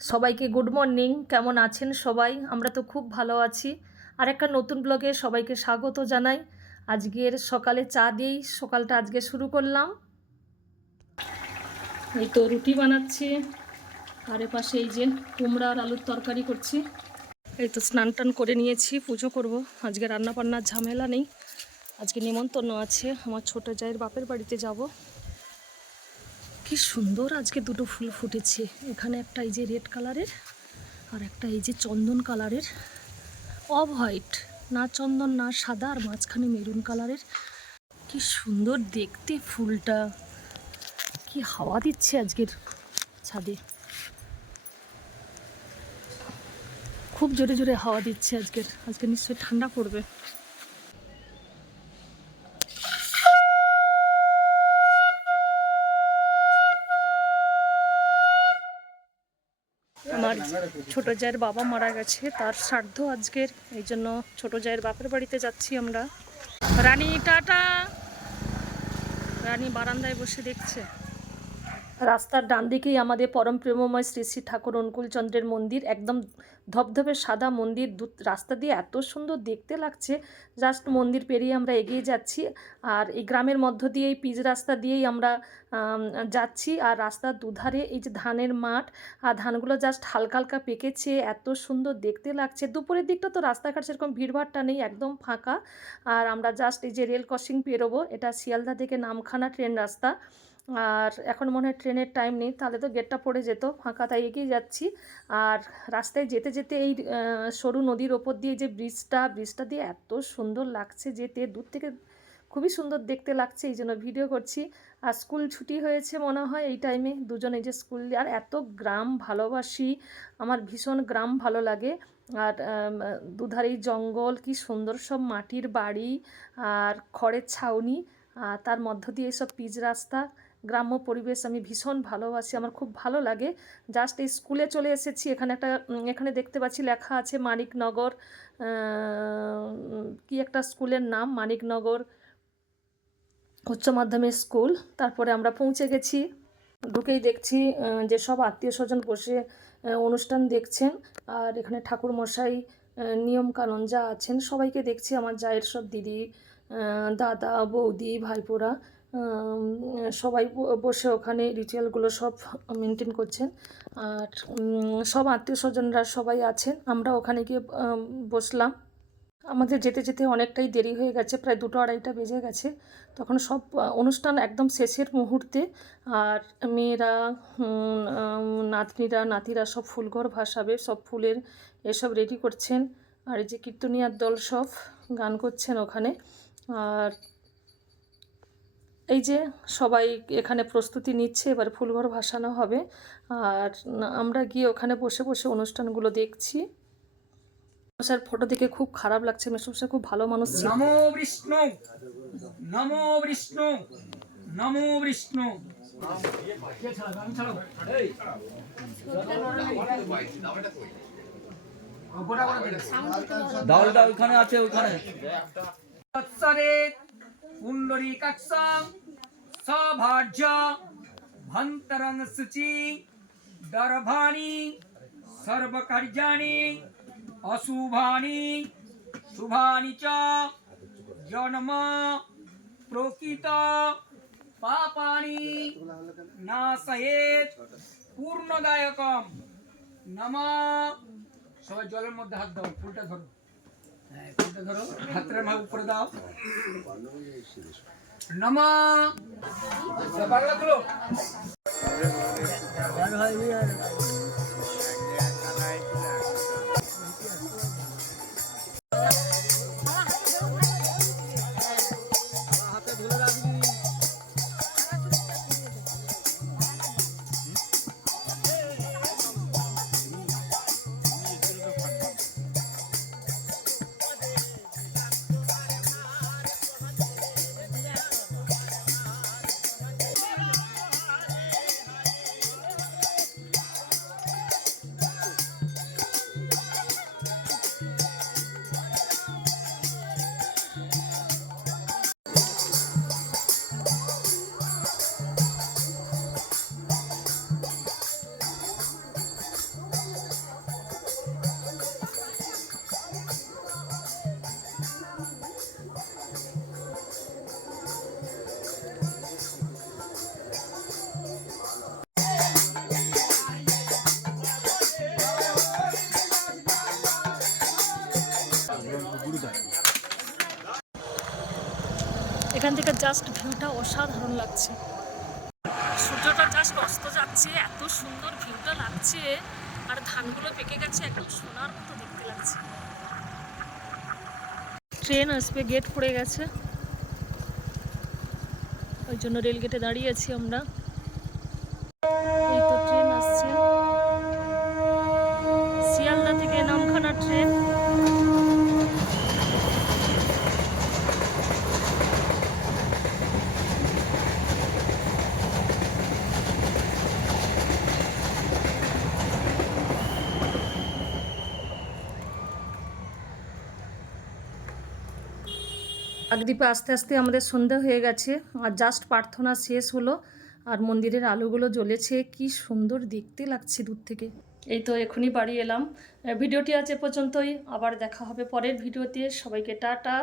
সবাইকে good morning. কেমন আছেন সবাই? আমরা তো খুব ভালো আছি। আর একটা নতুন ব্লগে সবাইকে স্বাগত জানাই। আজকের সকালে চা দিয়েই সকালটা আজকে শুরু করলাম। এই তো রুটি বানাচ্ছি, আর এপাশে এই যে কুমড়া আর আলুর তরকারি করছি। এই তো স্নান টান করে নিয়েছি, পুজো করব। আজকে রান্না বান্নার ঝামেলা নেই। আজকে নিমন্ত্রণ আছে, আমার ছোট জায়ের বাপের বাড়িতে যাব। কি সুন্দর আজকে দুটো ফুল ফুটেছে, এখানে একটা এই যে রেড কালারের আর একটা এই যে চন্দন কালারের, অফ হোয়াইট, না চন্দন না সাদা, আর মাঝখানে মেরুন কালারের। কি সুন্দর দেখতে ফুলটা, কি হাওয়া দিচ্ছে আজকের ছাদে, খুব জোরে জোরে হাওয়া দিচ্ছে আজকে নিশ্চয়ই ঠান্ডা পড়বে। আমার ছোট জায়ের বাবা মারা গেছে, তার শ্রাদ্ধ আজকের, এই জন্য ছোট জায়ের বাপের বাড়িতে যাচ্ছি আমরা। রানী টাটা। রানী বারান্দায় বসে দেখছে। রাস্তার ডান দিকেই আমাদের পরম প্রেমময় শ্রী শ্রী ঠাকুর অনুকূলচন্দ্রের মন্দির, একদম ধবধবে সাদা মন্দির। রাস্তা দিয়ে এত সুন্দর দেখতে লাগছে, জাস্ট মন্দির পেরিয়ে আমরা এগিয়ে যাচ্ছি। আর এই গ্রামের মধ্য দিয়েই পিচ রাস্তা দিয়েই আমরা যাচ্ছি। আর রাস্তার দুধারে এই যে ধানের মাঠ, আর ধানগুলো জাস্ট হালকা হালকা পেকেছে, এত সুন্দর দেখতে লাগছে। দুপুরের দিকটা তো রাস্তাঘাট সেরকম ভিড়ভাড়টা নেই, একদম ফাঁকা। আর আমরা জাস্ট এই যে রেল ক্রসিং পেরোবো, এটা শিয়ালদা থেকে নামখানা ট্রেন রাস্তা। আর এখন মনে হয় ট্রেনের টাইম নেই, তাহলে তো গেটটা পড়ে যেত, ফাঁকা, তাই এগিয়ে যাচ্ছি। আর রাস্তায় যেতে যেতে এই সরু নদীর ওপর দিয়ে যে ব্রিজটা দিয়ে এত সুন্দর লাগছে যেতে, দূর থেকে খুবই সুন্দর দেখতে লাগছে, এই জন্য ভিডিও করছি। আর স্কুল ছুটি হয়েছে মনে হয় এই টাইমে, দুজন এই যে স্কুল। আর এত গ্রাম ভালোবাসি, আমার ভীষণ গ্রাম ভালো লাগে। আর দুধারেই জঙ্গল, কি সুন্দর সব মাটির বাড়ি আর খড়ের ছাউনি, তার মধ্য দিয়ে সব পিচ রাস্তা, গ্রাম্য পরিবেশ আমি ভীষণ ভালোবাসি, আমার খুব ভালো লাগে। জাস্ট এই স্কুলে চলে এসেছি, এখানে দেখতে পাচ্ছি লেখা আছে মানিকনগর, কি একটা স্কুলের নাম, মানিকনগর উচ্চ মাধ্যমিক স্কুল। তারপরে আমরা পৌঁছে গেছি, ঢুকেই দেখছি যে সব আত্মীয় স্বজন বসে অনুষ্ঠান দেখছেন। আর এখানে ঠাকুর মশাই নিয়মকানুন যা আছেন সবাইকে দেখছি, আমার জায়ের সব দিদি, দাদা, বৌদি, ভাইপোরা, সবাই বসে ওখানে রিচুয়ালগুলো সব মেনটেন করছেন। আর সব আত্মীয় স্বজনরা সবাই আছেন, আমরা ওখানে গিয়ে বসলাম। আমাদের যেতে যেতে অনেকটাই দেরি হয়ে গেছে, প্রায় 2-2:30 বেজে গেছে। তখন সব অনুষ্ঠান একদম শেষের মুহূর্তে। আর মেয়েরা, নাতনিরা, নাতিরা সব ফুলঘর ভাসাবে, সব ফুলের এসব রেডি করছেন। আর এই যে কীর্তনিয়ার দল সব গান করছেন ওখানে। আর এই যে সবাই এখানে প্রস্তুতি নিচ্ছে, এবার ফুলঘর ভাসানো হবে। আর আমরা গিয়ে ওখানে বসে বসে অনুষ্ঠানগুলো দেখছি। মেসোমশাইয়ের ফটো দেখে খুব খারাপ লাগছে, মেসোমশাই খুব ভালো মানুষ ছিল। নমো বিষ্ণু, নমো বিষ্ণু, নমো বিষ্ণু। দাওলটা ওখানে আছে, ওখানে। তৎসরে পুণ্ডরীকাক্ষং সভাজ্য ভন্তরং শুচি দর্ভানি সর্বকার্যাণি অশুভানি শুভানি চ জন্ম প্রকৃত পাপানি নাশয়েত পূর্ণদায়কম নমঃ। সবাই জলের মধ্যে হাত দাও, ফুলটা ধরো, হ্যাঁ ফুলটা ধরো, হাতের ভাগ উপরে দাও। নমঃ। সবার লাগলো। এখান থেকে জাস্ট ভিউটা অসাধারণ লাগছে, সূর্যটা জাস্ট অস্ত যাচ্ছে, এত সুন্দর ভিউটা লাগছে, আর ধানগুলো পেকে গেছে, একদম সোনার মতো দেখতে লাগছে। ট্রেন আসবে, গেট পড়ে গেছে, ওই জন্য রেল গেটে দাঁড়িয়ে আছি আমরা। এই তো ট্রেন আসছে, শিয়ালদা থেকে নামখানা ট্রেন। কাকদ্বীপে আস্তে আস্তে আমাদের সন্ধ্যা হয়ে গেছে, আর জাস্ট প্রার্থনা শেষ হলো, আর মন্দিরের আলোগুলো জ্বলেছে, কি সুন্দর দেখতে লাগছে দূর থেকে। এই তো এখনই বাড়ি এলাম। ভিডিওটি আজ এ পর্যন্তই, আবার দেখা হবে পরের ভিডিওতে। সবাইকে টাটা।